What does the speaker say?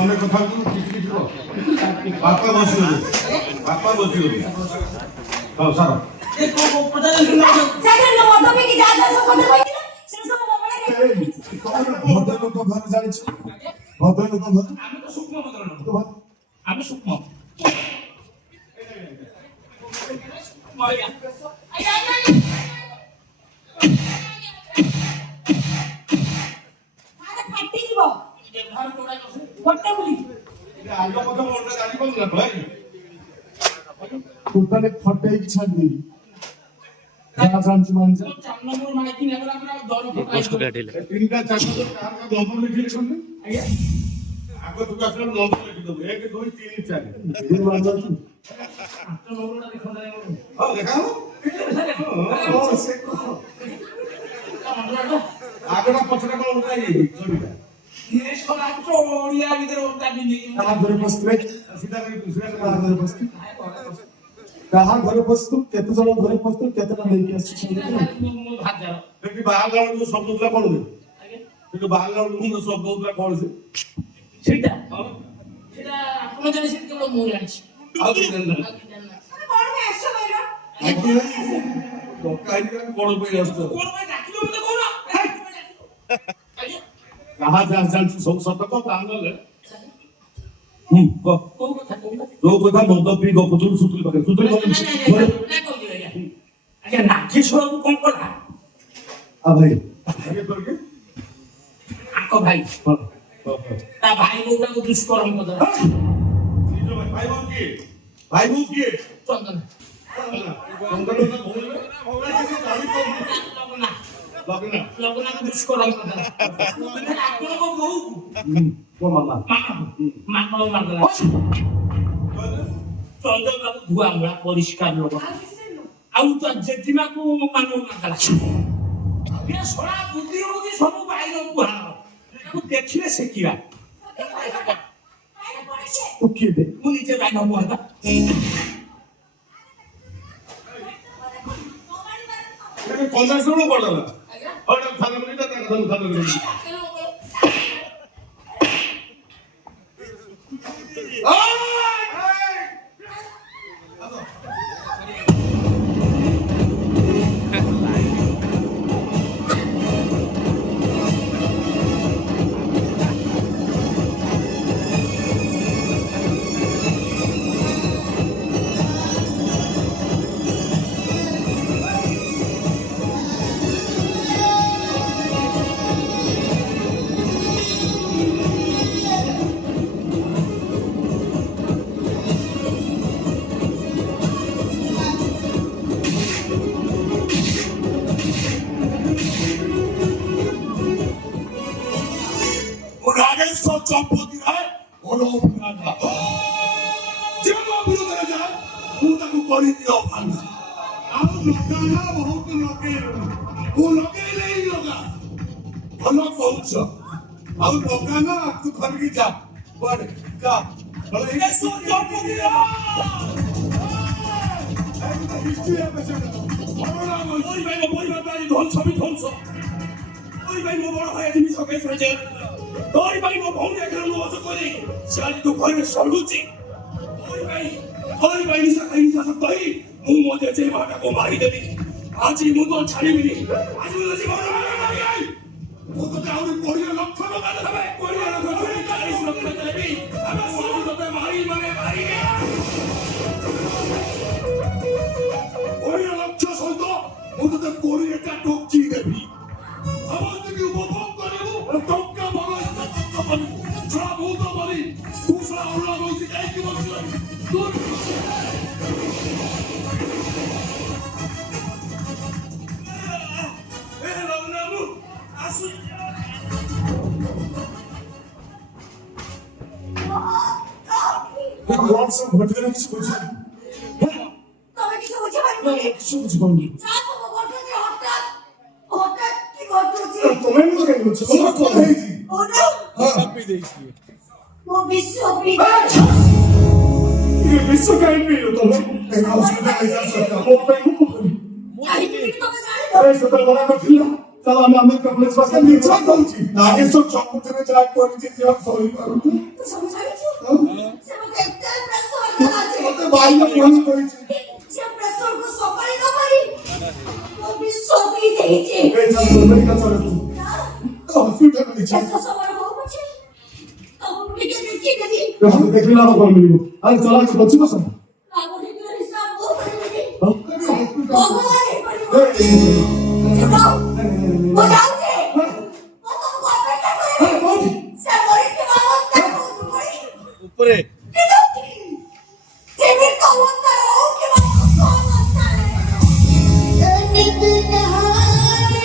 অনেক কথা বাপা বসিও হ্যাঁ সারা ভদ্রলোক ভালো জানিস ভদ্রলোক আমি তো সূক্ষ্ম ভদ্রলোক আমি সূক্ষ্ম তোতালে খটাই ছাড় দিই যা জানছি মানছে 4 নম্বর মাইকিং এবার আমরা দরপ কষ্ট কাটিলে তিনটা চারটা তো কার নম্বর লিখে শুনলে আগে আগে তো কাছে নম্বর লিখে দেবো 1 2 3 4 এই মান জানছো 8 নম্বরটা দেখো না হ্যাঁ দেখাও আগেটা পছন্দ করে উঠাই ছবিটা কাহা ঘরে বস্তু কেতে জন ঘরে বস্তু কেতে না নেই আসছে দেখি বাহার শব্দগুলা পড়বে কিন্তু বাহার শব্দগুলা পড়ছে সেটা সেটা আপনারা জানেন কেবল মই জানছি আর কি জানেন পড়বে আসছো বলো একদিন কাহিনী বড় বই আসতো করবে ডাকিলো মতে করো কাহা জানছি সব সত্য কথা আনলে কোন কথা কইবা ও কথা মন্তব্য গপুতুল সুতুল পাকে সুতুল পাকে আচ্ছা নাকি সব কোন কথা আ ভাই আগে তোর কে আকো ভাই তা ভাই বউটাকে দুষ্কর্ম কথা ভাই বউ কি চন্দন লগনাকে দুষ্কর্ম কথা আপনাকে বউ মানব মানব চন্দন বাবু ধুয়া আমরা পরিষ্কার লোক ଆଉ ତ ଜେଠିମାକୁ ମାନୁନଥିଲା ଏ ଶଳା ବୁଦ୍ଧି ହଉଛି ସବୁ ବାଇର କୁହା ତାକୁ ଦେଖିଲେ ଶିଖିବା ମୁଁ ନିଜେ ବାଇ ନବୁ ହେବା ପନ୍ଦର ଷୋହଳ ପଡଲା ଖାନା ମିଳିଲା ତାଙ୍କ ଖାନା ମିଳିଲା সম্পত্তি হয় বড় অপরাধ যে বিরোধে যায় ମୁଁ ତାକୁ କରିଦିଅ ଭାଙ୍ଗା ଆଉ ଲଗାନା ବହୁତ ଲଗେଇଲୁ ମୁଁ ଲଗେଇଲେ ହିଁ ଲଗା ଭଲ କହୁଛ ଆଉ ଲଗାନା ତୁ ଧରିକି ଯା କୁଆଡେ ଯା তোর ভাই মো ভৌনি এখানে নবস করে চাল তো ঘরে সরগুছি তোর ভাই নিশা সত্তাই মু মতে যে মাটাকে মারি দেবি আজি মু তো ছাড়িবিনি আজি মু জীবন মারি আই মু তো আউরি কোড়িয়া লক্ষ টাকা দেবে কোড়িয়া লক্ষ 40 লক্ষ দেবি আমি সবু তোতে মারি মানে মারি কোড়িয়া লক্ষ সହିତ মু তোতে কোড়িয়াটা টকি দেবি আমার তুমি উপভোগ করিবু টকা বড় ছড়া বহুত বলি কুসরা উড়া বলছি যাই কি বলছি তুই এ রবনামু আসু হোয়াটস আপ ঘটে না কিছু বলছি তবে কিছু বুঝে পারি না কিছু বুঝি পারিনি যা তো ঘটছে হঠাৎ হঠাৎ কি ঘটছে তুমি মনে কেন বলছো তোমার কোন হয়েছি ওটা সব পে দেখছি ও বিশ্ব বিখ্যাত ये विश्व का ही नहीं होता है एक हॉस्पिटल में जा सकता है वो पे को आई भी तो जाने अरे सदा बड़ा का फिल्म তাহলে আমি কমপ্লেক্স বাসকে নিচে বলছি না এসব সম্মুখে যা করেছি যে সরি করুন তো সমঝাইছো সে মতে একটা প্রশ্ন আছে ওতে বাইরে ফোন করেছি সে প্রশ্নକୁ ସକାଳେ ନ ପାରି ମୁଁ ବିଶ୍ୱ ବି ଦେଇଛି এই চাল মেডিকেল চলে তো হসপিটাল নিচে এত সময় হও পছে তখন মেকে দেখি দেখি আমি দেখলি না কোন মিলিব আরে চলা কি বলছি বসন নাগরিকের হিসাব ও করিবি হ্যাঁ ভগবান এই করিব যাও ও যাচ্ছে ও তো অপেক্ষা করে সে মরিতে অবস্থা করি উপরে জীবিত অবস্থা ও কি অবস্থা এমনিতে কাহানি